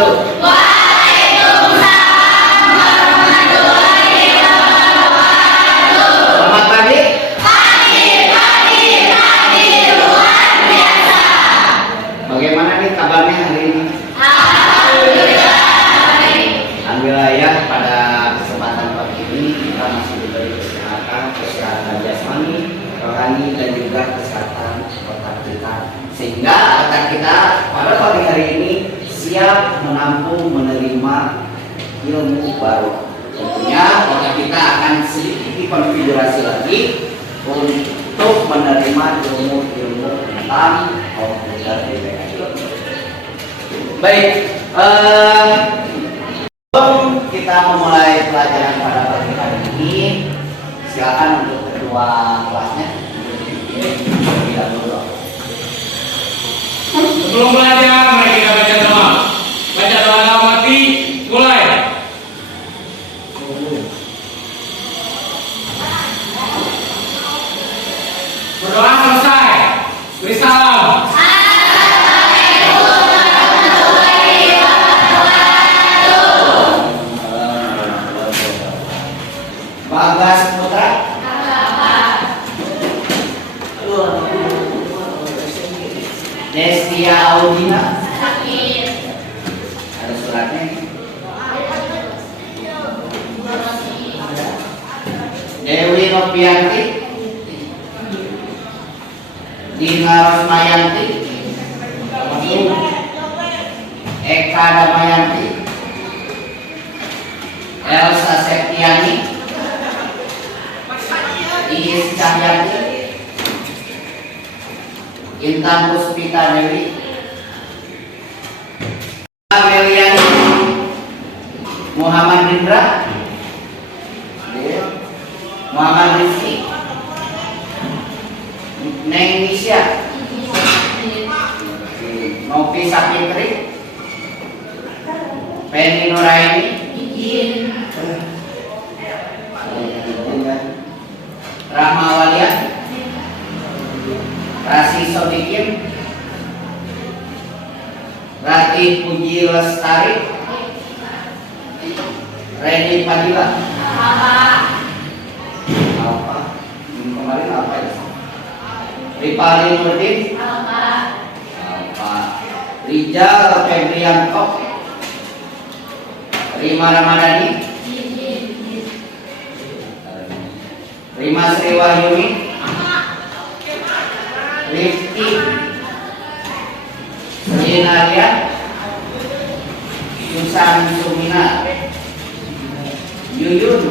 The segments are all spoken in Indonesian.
wabarakatuh. Waalaikumsalam warahmatullahi wabarakatuh. Selamat pagi. Pagi luar biasa. Bagaimana nih kabarnya hari ini? Alhamdulillah baik. Alhamdulillah ya, pada kesempatan pagi ini kita masih diberi kesehatan jasmani, rohani, dan juga kesehatan otak kita, sehingga otak kita pada pagi hari ini siap menampung menerima ilmu baru. Tentunya otak kita akan sedikit dikonfigurasi lagi untuk menerima ilmu-ilmu tentang komputer DPK. Baik, sebelum kita memulai pelajaran pada pagi hari ini, silakan untuk kedua kelasnya. Sebelum belajar, mari kita baca doa. Baca doa dalam hati, mulai. Berdoa selesai. Beri salam. Bagas Putra. Destia Audina. Ada suratnya. Dewi Nopianti. Dina Rosmayanti. Eka Damayanti. Elsa Septiani. Iis Cahyanti. Intan Puspita Dewi. Meliani. Muhammad Rindra. Muhammad Rizki. Neng Nisya. Novi Sapitri. Penny Nuraini. Rahma Walia. Rasi Sodikin. Rati Puji Lestari. Reni Padilla. Apa? Kemarin apa ya? Ripali Nurdin. Apa? Rijal Febrianto. Rima Ramadhani. Rima Sriwahyuni. Rifki. Nadia. Susan Sumina. Yuyun.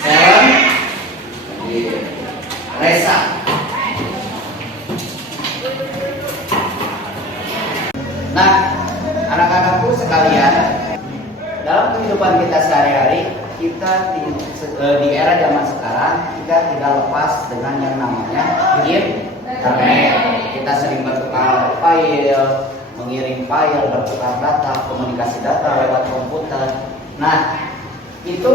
Selen. Resa. Nah, anak-anakku sekalian, dalam kehidupan kita sehari-hari, kita di era zaman sekarang kita tidak lepas dengan yang namanya internet. Kita sering bertukar file, mengirim file, bertukar data, komunikasi data lewat komputer. Nah, itu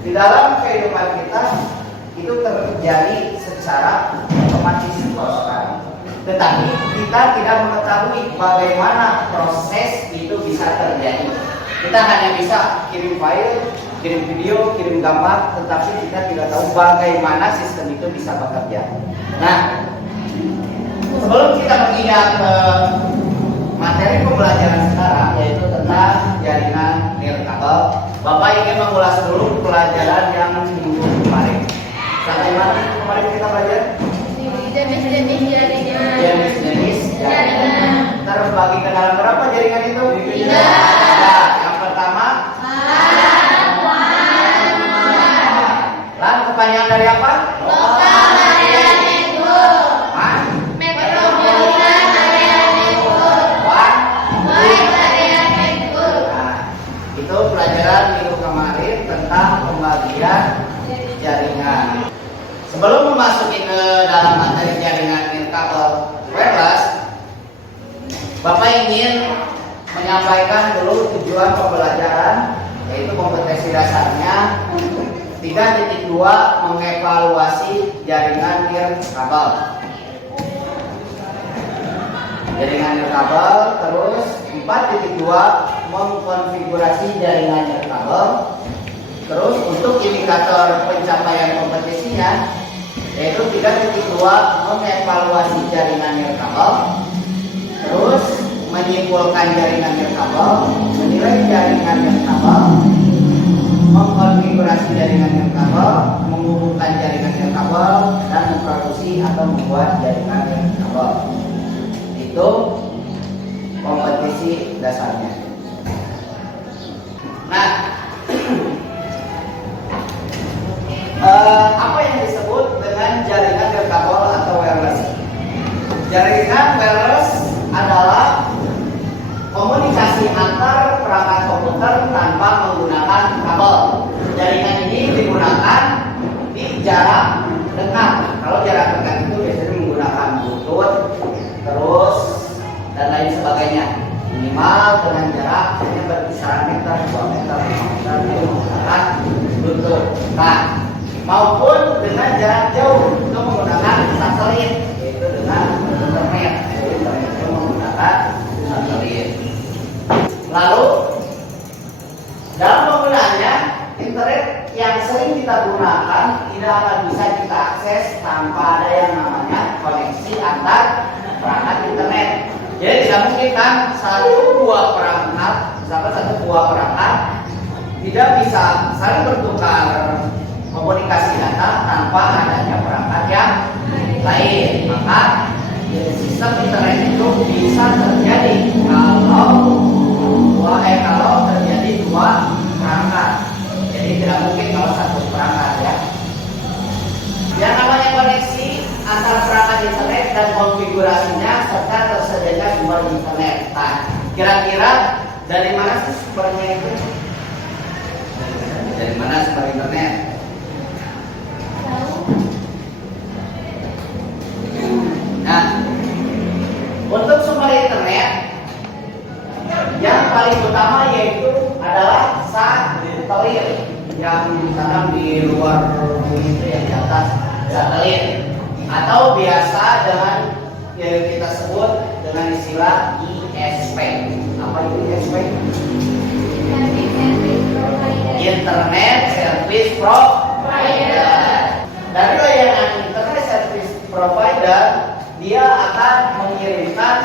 di dalam kehidupan kita itu terjadi secara otomatis sekarang. Tetapi kita tidak mengetahui bagaimana proses itu bisa terjadi. Kita hanya bisa kirim file, kirim video, kirim gambar, tetapi kita tidak tahu bagaimana sistem itu bisa bekerja. Nah, sebelum kita menginjak ke materi pembelajaran sekarang, yaitu tentang jaringan nirkabel, Bapak ingin mengulas dulu pelajaran yang minggu kemarin. Sampai mana kemarin kita belajar? Jenis-jenis jaringan. Terbagi ke dalam berapa jaringan itu? 3. Yang pertama, LAN kepanjangan dari apa? Local Area Network. Metropolitan Area Network. Wide Area Network. Nah, itu pelajaran minggu kemarin tentang pembagian jaringan. Sebelum memasuki ke dalam materi jaringan nirkabel wireless, Bapak ingin menyampaikan dulu tujuan pembelajaran, yaitu kompetensi dasarnya 3.2 mengevaluasi jaringan nirkabel. jaringan nirkabel. Terus 4.2 mengkonfigurasi jaringan nirkabel. Terus untuk indikator pencapaian kompetisinya yaitu 3.2 mengevaluasi jaringan nirkabel. Terus menyimpulkan jaringan nirkabel, menilai jaringan nirkabel, mengkonfigurasi jaringan nirkabel, menghubungkan jaringan nirkabel, dan memproduksi atau membuat jaringan nirkabel. Itu kompetisi dasarnya. Nah, apa yang disebut dengan jaringan nirkabel atau wireless? Jaringan wireless adalah komunikasi antar perangkat komputer tanpa menggunakan kabel. Jaringan ini digunakan di jarak dekat. Kalau jarak dekat itu biasanya menggunakan bluetooth, terus dan lain sebagainya. Minimal dengan jarak hanya berkisaran meter, 2 meter, 5 meter itu menggunakan bluetooth. Nah, maupun dengan jarak jauh itu menggunakan satelit, yaitu dengan internet. Internet itu menggunakan satelit. Lalu dalam penggunaannya, internet yang sering kita gunakan tidak akan bisa kita akses tanpa ada yang namanya koneksi antar perangkat internet. Jadi tidak mungkin kan satu buah perangkat, misalkan satu buah perangkat tidak bisa saling bertukar komunikasi data tanpa adanya perangkat yang lain. Maka sistem internet itu bisa terjadi kalau terjadi dua perangkat. Jadi tidak mungkin kalau satu perangkat ya. Yang namanya koneksi antara perangkat internet dan konfigurasinya serta tersedianya sumber internet. Nah, kira-kira dari mana sih sumbernya itu? Dari mana sumber internet? Nah, untuk sumber internet yang paling utama yaitu adalah satelit yang ditanam di luar bumi itu, yang di atas satelit, atau biasa dengan yang kita sebut dengan istilah ISP. Apa itu ISP? Internet Service Provider. Dari layanan Internet Service Provider, dia akan mengirimkan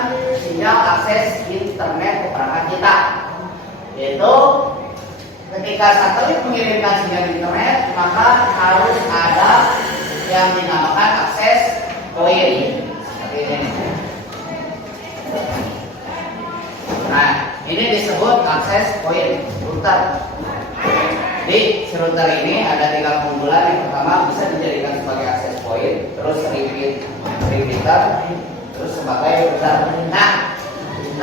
sinyal akses internet ke perangkat kita. Yaitu ketika satelit mengirimkan sinyal internet, maka harus ada yang dinamakan akses point seperti ini. Nah, ini disebut akses point router. Di router ini ada 3 keunggulan. Yang pertama, bisa dijadikan sebagai akses point, terus repeater, terus sebagai router. Nah,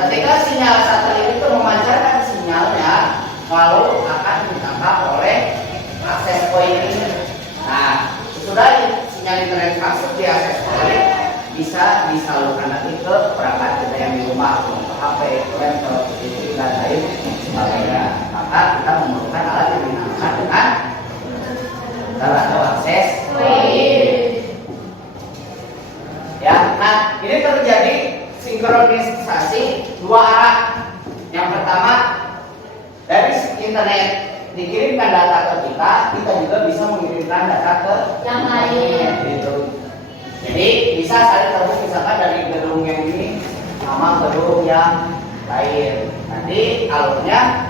ketika sinyal satelit itu memancarkan sinyalnya, lalu akan ditangkap oleh akses point ini. Nah, sesudah sinyal internet masuk di akses point, bisa disalurkan nanti ke perangkat kita yang di rumah, HP, laptop, TV, dan lain sebagainya. Maka kita memerlukan alat yang dinamakan dengan router atau akses point. Ya, nah ini terjadi sinkronisasi 2 arah. Yang pertama, dari internet dikirimkan data ke kita juga bisa mengirimkan data ke yang lain. Gitu. Jadi bisa saling terhubung, misalkan dari gedung yang ini sama gedung yang lain. Nanti alurnya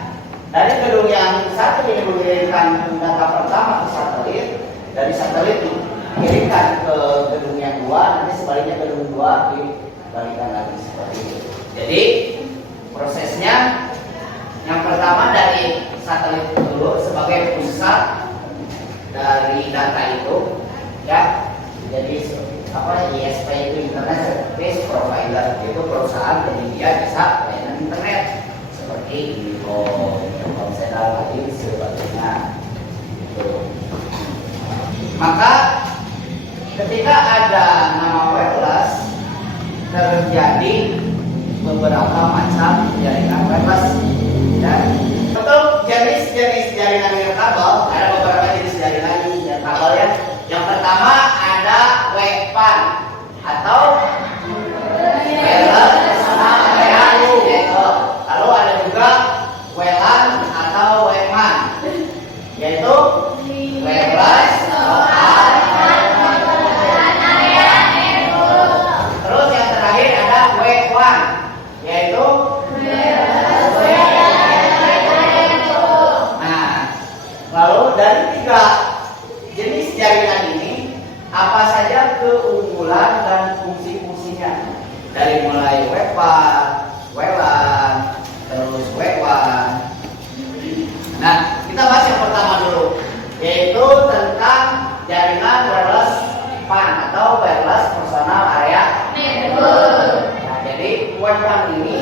dari gedung yang satu ini mengirimkan data pertama ke satelit, dari satelit dikirimkan ke gedung yang 2, nanti sebaliknya gedung 2 dibalikan lagi seperti itu. Jadi prosesnya yang pertama dari satelit dulu sebagai pusat dari data itu, ya. Jadi ISP itu Internet Service Provider, yaitu perusahaan penyedia jasa layanan internet seperti Indihome, Telkomsel, dan lain sebagainya. Maka ketika ada nama wireless, terjadi beberapa macam jaringan wireless. Dan untuk jenis-jenis jaringan nirkabel, ada beberapa jenis jaringan nirkabel ya. Yang pertama ada WPAN atau wireless W1 yaitu nah, lalu dari tiga jenis jaringan ini apa saja keunggulan dan fungsi-fungsinya? Dari mulai W4, W1, terus W1. Nah, kita bahas yang pertama dulu, yaitu tentang jaringan wireless PAN atau wireless personal area network. Nah, jadi W1 ini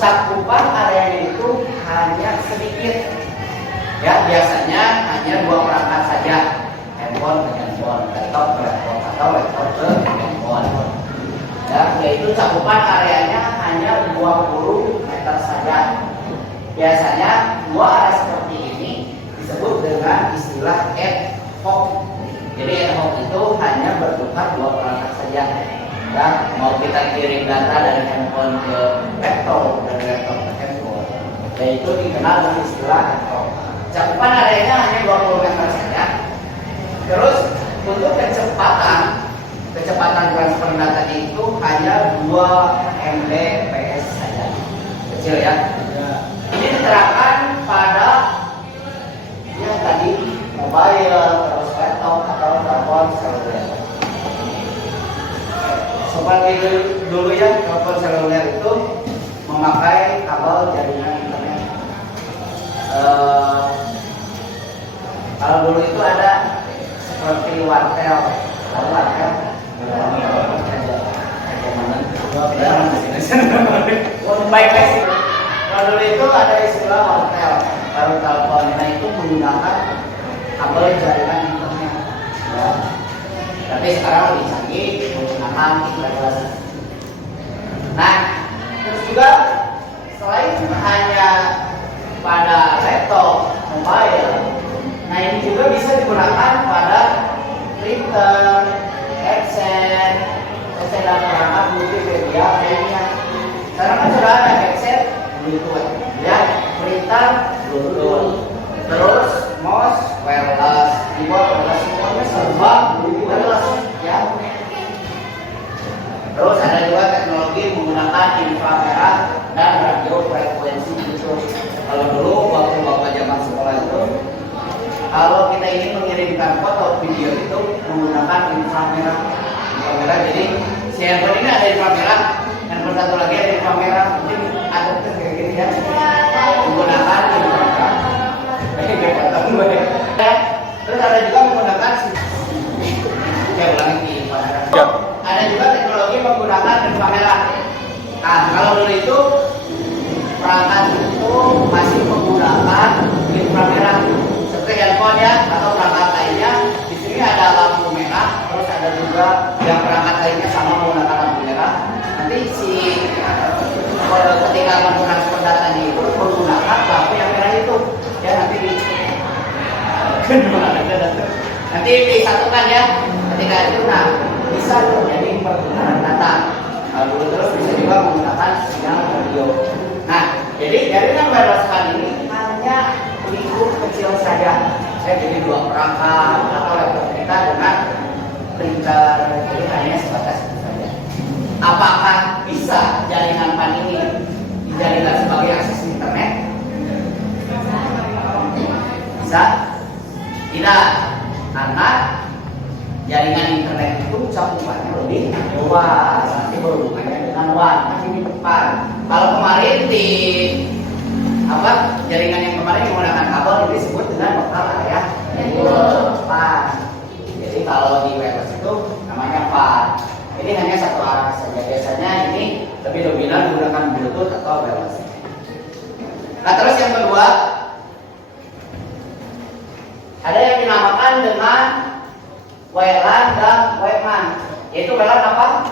cakupan areanya itu hanya sedikit. Ya, biasanya hanya 2 perangkat saja, handphone ke handphone, laptop ke laptop, atau laptop ke handphone. Ya, yaitu cakupan areanya hanya 20 meter saja. Biasanya dua arah seperti ini disebut dengan istilah ad hoc. Jadi ad hoc itu hanya bertukar 2 perangkat saja. Ya, mau kita kirim data dari handphone ke laptop, dari laptop ke handphone, yaitu dikenal dengan istilah ad hoc. Cakupan areanya hanya 20 meter saja. Terus untuk kecepatan transfer data itu hanya 2 Mbps saja, kecil ya. Ini diterapkan pada yang tadi mobile, terus laptop atau telepon seluler. Seperti dulu ya, telepon seluler itu memakai kabel jaringan internet. Kalau dulu itu ada seperti wartel, tahu wartel? Baik-baik. Kalau dulu itu ada istilah wartel, baru teleponnya itu menggunakan kabel jaringan internet. Ya. Tapi sekarang lebih canggih menggunakan wireless. Nah, terus juga selain hanya pada laptop, mobile, nah ini juga bisa digunakan pada printer, headset dan perangkat multimedia lainnya. Sekarang kan sudah ada headset Bluetooth, ya, printer Bluetooth, terus mouse wireless, keyboard wireless, semuanya serba wireless, ya. Terus ada juga teknologi menggunakan inframerah dan radio frekuensi itu. Kalau dulu waktu bapak zaman sekolah itu, kalau kita ingin mengirimkan foto video itu menggunakan inframerah. Jadi si handphone ini ada inframerah, handphone satu lagi ada inframerah, mungkin ada kayak gini ya, menggunakan inframerah. Terus ada juga menggunakan saya ulangi inframerah. Ada juga teknologi menggunakan inframerah. Nah, kalau dulu itu perangkat itu masih menggunakan inframerah seperti handphone ya atau perangkat lainnya. Di sini ada lampu merah, terus ada juga yang perangkat lainnya sama menggunakan lampu merah. Nanti ketika menggunakan datanya itu menggunakan lampu yang merah itu, ya nanti disatukan ya. Ketika itu bisa terjadi pertukaran data. Lalu terus bisa juga menggunakan sinyal radio. Nah, jadi jaringan wireless PAN ini hanya lingkup kecil saja. Jadi 2 perangkat atau laptop kita dengan printer, jadi hanya sebatas itu saja. Apakah bisa jaringan PAN ini dijadikan sebagai akses internet? Bisa? Tidak, karena jaringan internet itu cakupannya lebih luas, nanti berhubungannya dengan WAN, nanti di depan. Kalau kemarin di jaringan yang kemarin menggunakan kabel ini disebut dengan lokal area PAN. Jadi kalau di wireless itu namanya PAN. Ini hanya satu arah saja. Biasanya ini lebih dominan menggunakan Bluetooth atau wireless. Nah, terus yang kedua ada yang dinamakan dengan WLAN dan WMAN. Yaitu WLAN apa?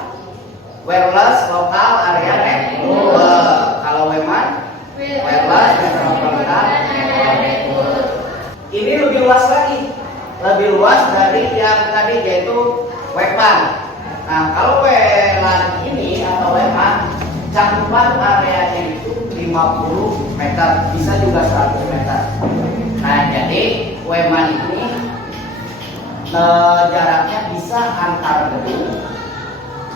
Wireless Local Area Network. Kalau WMAN wireless metropolitan network. Ini lebih luas lagi, lebih luas dari yang tadi yaitu WPAN. Nah, kalau WLAN ini atau WMAN cakupan areanya itu 50 meter, bisa juga 100 meter. Nah, jadi WMAN ini jaraknya bisa antar gedung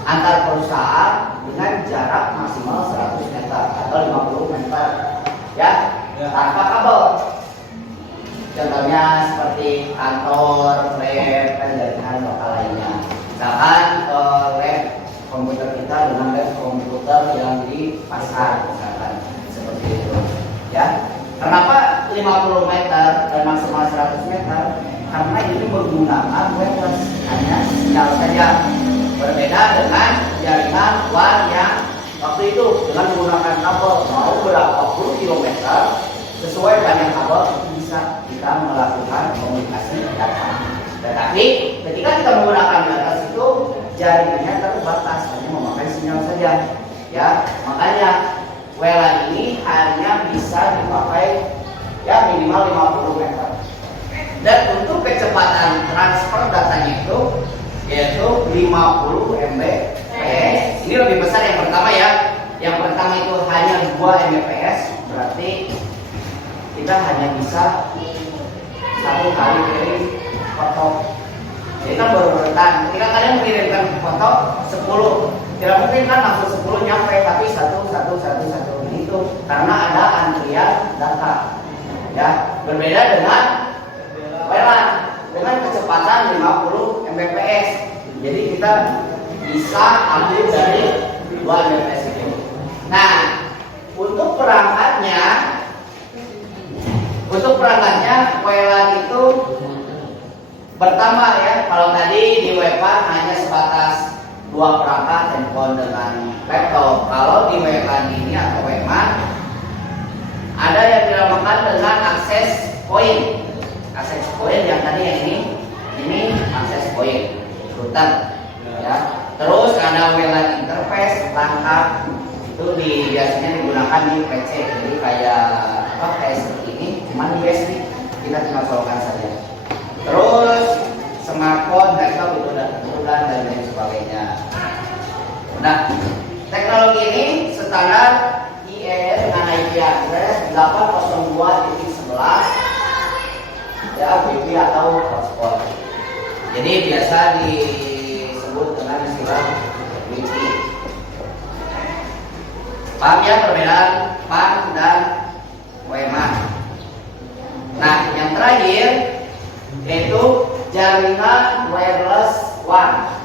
antar perusahaan dengan jarak maksimal 100 meter atau 50 meter ya, tanpa kabel. Contohnya seperti kantor, lab, dan jaringan lokal lainnya. Misalkan lab komputer kita dengan lab komputer yang di pasar, misalkan seperti itu ya. Kenapa 50 meter dan maksimal 100 meter? Karena ini menggunakan wireless, hanya sinyal saja. Berbeda dengan jaringan WAN yang waktu itu dengan menggunakan kabel mau berapa puluh kilometer sesuai panjang kabel itu bisa kita melakukan komunikasi data. Tetapi ketika kita menggunakan wireless itu jaringannya terbatas, hanya memakai sinyal saja. Ya, makanya WLAN ini hanya bisa dipakai ya minimal 50 meter. Dan untuk kecepatan transfer datanya itu yaitu 50 Mbps. Ini lebih besar yang pertama ya. Yang pertama itu hanya 2 Mbps, berarti kita hanya bisa satu kali kirim foto. Jadi kan berurutan. Ketika kalian mengirimkan foto 10, tidak mungkin kan langsung 10 nyampe, tapi satu gitu. Karena ada antrian data. Ya, berbeda dengan WLAN dengan kecepatan 50 Mbps. Jadi kita bisa ambil dari 2 Mbps itu. Nah, untuk perangkatnya WLAN itu pertama ya, kalau tadi di WLAN hanya sebatas 2 perangkat handphone dengan laptop. Kalau di WLAN ini atau WLAN ada yang dinamakan dengan akses point. Akses point yang tadi yang ini akses point router ya. Terus ada WLAN interface perangkat itu biasanya digunakan di PC, jadi kayak seperti ini, cuma USB kita tinggal colokan saja. Terus smartphone, laptop itu dan lain sebagainya. Nah, teknologi ini standar IEEE dengan IP address 802.11 ya, WiFi atau hotspot. Jadi biasa disebut dengan istilah WiFi. Paham ya perbedaan PAN dan WMA? Nah, yang terakhir yaitu jaringan wireless WAN.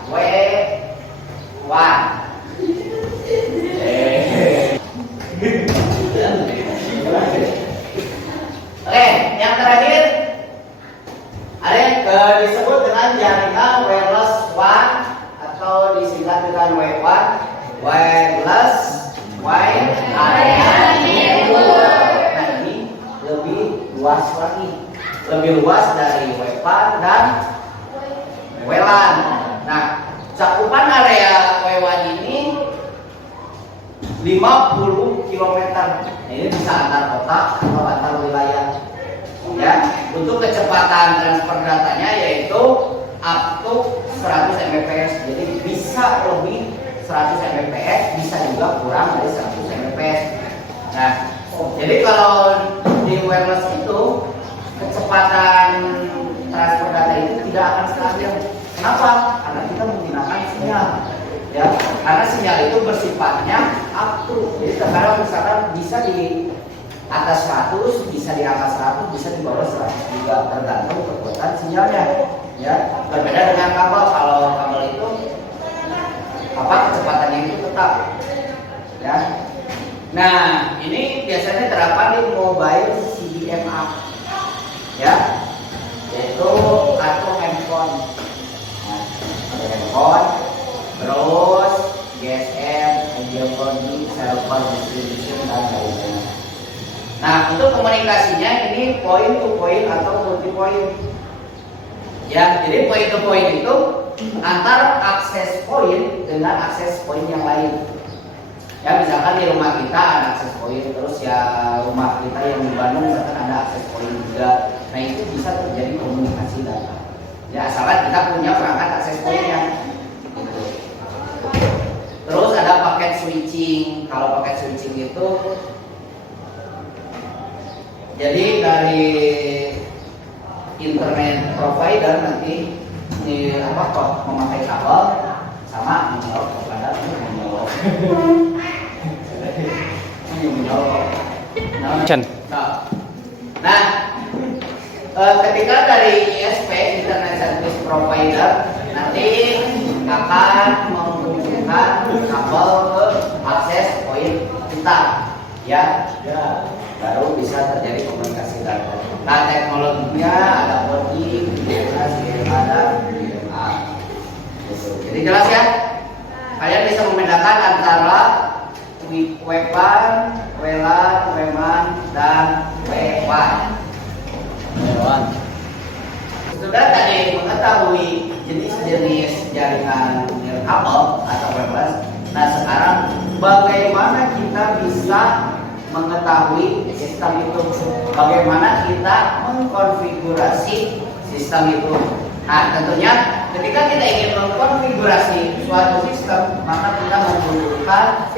Oke, yang terakhir ada yang disebut dengan jaringan wireless WAN atau disingkat dengan WWAN, wireless wide area network. Nah, ini lebih luas lagi, lebih luas dari WWAN dan WLAN. Nah, cakupan area WWAN ini 50 km. Ini bisa antar kota atau antar wilayah. Ya, untuk kecepatan transfer datanya yaitu up to 100 Mbps. Jadi bisa lebih 100 Mbps, bisa juga kurang dari 100 Mbps. Nah, jadi kalau di wireless itu kecepatan transfer data itu tidak akan stabil. Kenapa? Karena kita menggunakan sinyal. Ya, karena sinyal itu bersifatnya up to. Jadi terkadang misalkan bisa di atas 100, bisa di atas 100, bisa di bawah 100 juga, tergantung kekuatan sinyalnya. Ya, berbeda dengan kabel. Kalau kabel itu kecepatannya itu tetap. Ya. Nah, ini biasanya terdapat di mobile CDMA. Ya, yaitu kartu handphone. Nah, ada handphone, terus GSM, ideologi, server, distribution, dan lain-lain. Nah, untuk komunikasinya ini point to point atau multi point. Ya, jadi point to point itu antar akses point dengan akses point yang lain. Ya, misalkan di rumah kita ada akses point, terus ya rumah kita yang di Bandung misalkan ada akses point juga. Nah, itu bisa terjadi komunikasi data. Ya, asalkan kita punya perangkat akses point-nya. Terus ada paket switching. Kalau paket switching itu jadi dari internet provider nanti kok memakai kabel sama mengeluarkan Chan. Nah, ketika dari ISP Internet Service Provider nanti akan menghubungkan kabel ke akses poin kita, ya, baru bisa terjadi komunikasi data. Nah, teknologinya ada OI, ada VDMA. Jadi jelas ya, kalian bisa membedakan antara WLAN, WLAN, dan WWAN. Sudah tadi mengetahui jenis-jenis jaringan kabel atau wireless. Nah, sekarang bagaimana kita bisa mengetahui sistem itu? Bagaimana kita mengkonfigurasi sistem itu? Nah, tentunya ketika kita ingin mengkonfigurasi suatu sistem, maka kita membutuhkan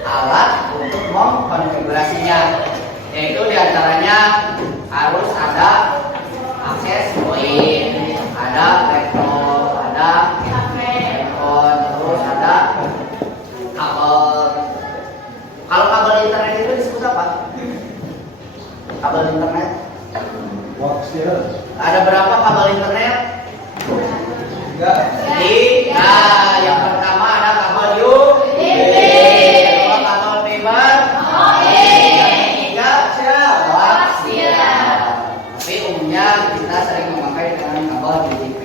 alat untuk mengkonfigurasinya, yaitu diantaranya harus ada akses poin, ada laptop, ada handphone, terus ada kabel. Kalau kabel internet itu disebut apa? Kabel internet? Ada berapa kabel internet? Tiga. Yang pertama ada kabel UPP, kedua kabel fiber, yang ketiga koaksial. Tapi umumnya kita sering memakai dengan kabel UPP.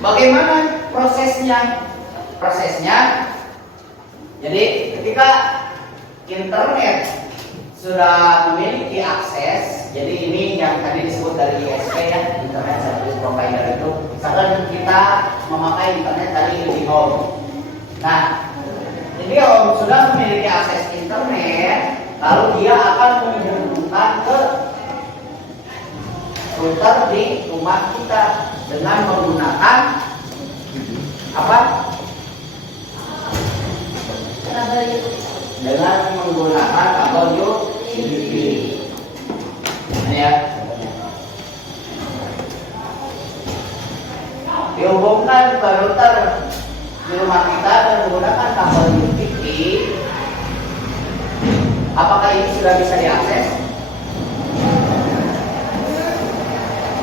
Bagaimana prosesnya? Jadi ketika internet sudah memiliki akses, jadi ini yang tadi disebut dari ISP ya, Internet Service Provider itu. Misalkan kita memakai internet dari IndiHome. Nah, IndiHome sudah memiliki akses internet, lalu dia akan menghubungkan ke router di rumah kita dengan menggunakan apa? Dengan menggunakan kabel UPP. Ini ya. Dihubungkan ke router di rumah kita dan menggunakan kabel UPP. Apakah ini sudah bisa diakses?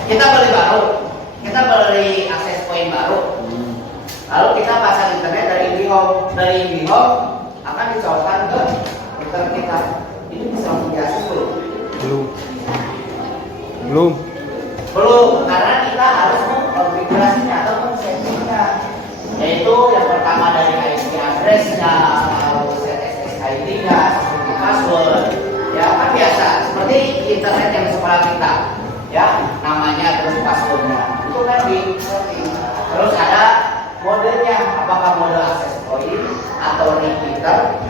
Kita beli akses poin baru. Lalu kita pasang internet dari IndiHome. Dari IndiHome akan dicolokkan ke router kita. Ini bisa mengakses belum, karena kita harus mengkonfigurasinya atau men-settingnya, yaitu yang pertama dari IP address-nya, lalu set SSID-nya, security password, ya kan biasa seperti internet yang sekolah kita, ya, namanya terus passwordnya itu kan di setting. Terus ada modenya, apakah mode akses point atau repeater,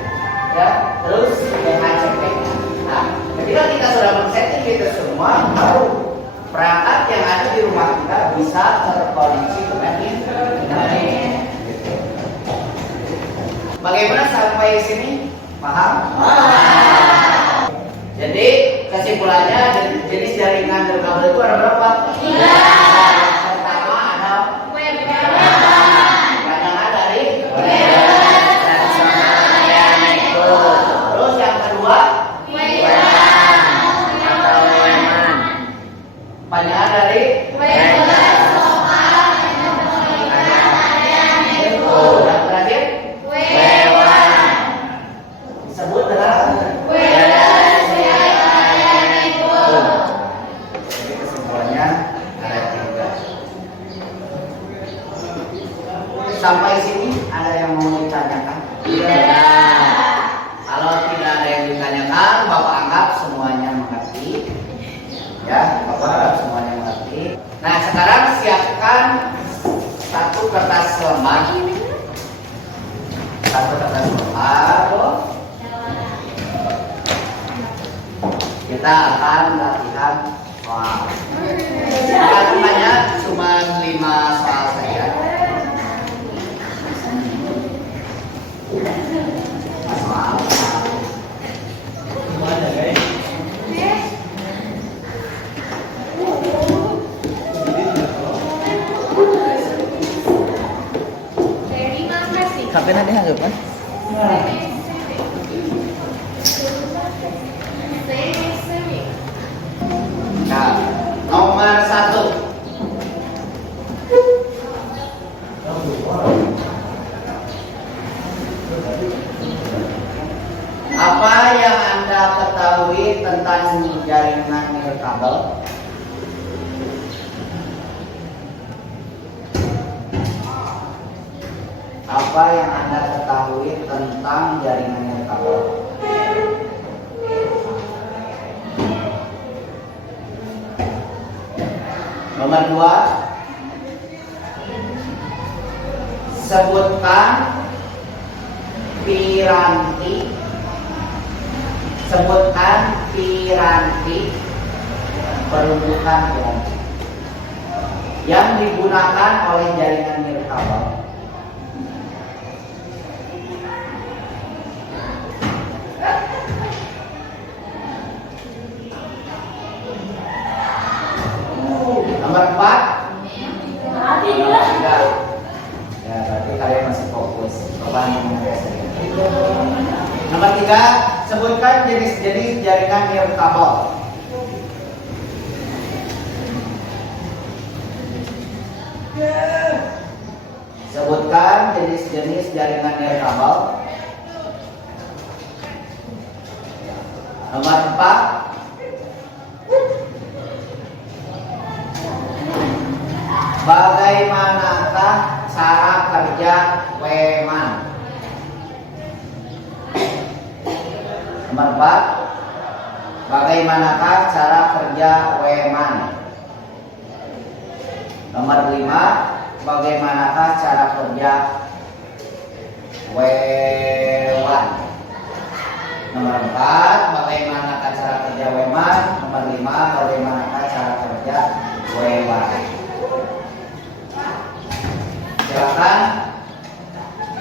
ya, terus dengan ceknya. Nah, ketika kita sudah men-setting itu semua, baru perangkat yang ada di rumah kita bisa terkoneksi dengan internet. Bagaimana sampai sini? Paham? Jadi kesimpulannya jenis jaringan berkabel itu ada berapa? 3. Pertama ada pandangan dari terus yang kedua pandangan dari yang terakhir disebut dengan jadi kesimpulannya ada 3. Sampai sini ada yang mau ditanyakan? Kalau tidak ada yang ditanyakan, Bapak anggap semuanya mengerti. Ya, Bapak anggap semuanya mengerti. Nah, sekarang siapkan satu kertas lembar. Kita akan latihan soal. Temannya cuma 5 soal saja. Soal. Sampai nanti hanggup kan? Apa yang Anda ketahui tentang jaringan nirkabel? Apa yang Anda ketahui tentang jaringan nirkabel? Nomor 2, sebutkan piranti peruntukan piranti yang digunakan oleh jaringan nirkabel. Nomor 4, nomor 3. Ya, berarti kalian masih fokus. Coba nomor 3, sebutkan jenis-jenis jaringan nirkabel. Sebutkan jenis-jenis jaringan nirkabel. Nomor 4, bagaimanakah cara kerja WMAN? Nomor 4, bagaimanakah cara kerja WMAN? Nomor 5, bagaimanakah cara kerja WLAN? Nomor 4, bagaimanakah cara kerja WMAN? Nomor 5, bagaimanakah cara kerja WLAN? Silakan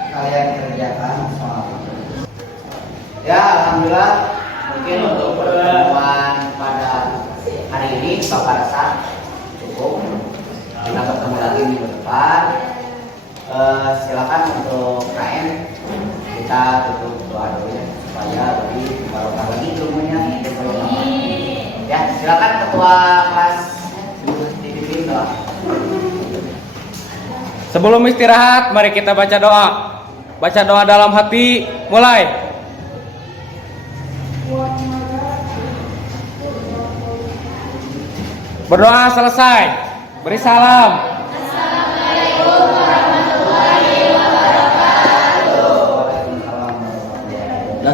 kalian kerjakan soal. Ya, alhamdulillah mungkin untuk pertemuan pada hari ini Bapak rasa cukup. Kita bertemu lagi minggu depan. Silakan untuk KM kita tutup doa dulu ya, supaya lebih barokah lagi ilmunya. Ya, silakan ketua kelas dipimpin doa. Sebelum istirahat, mari kita baca doa. Baca doa dalam hati, mulai. Berdoa selesai. Beri salam.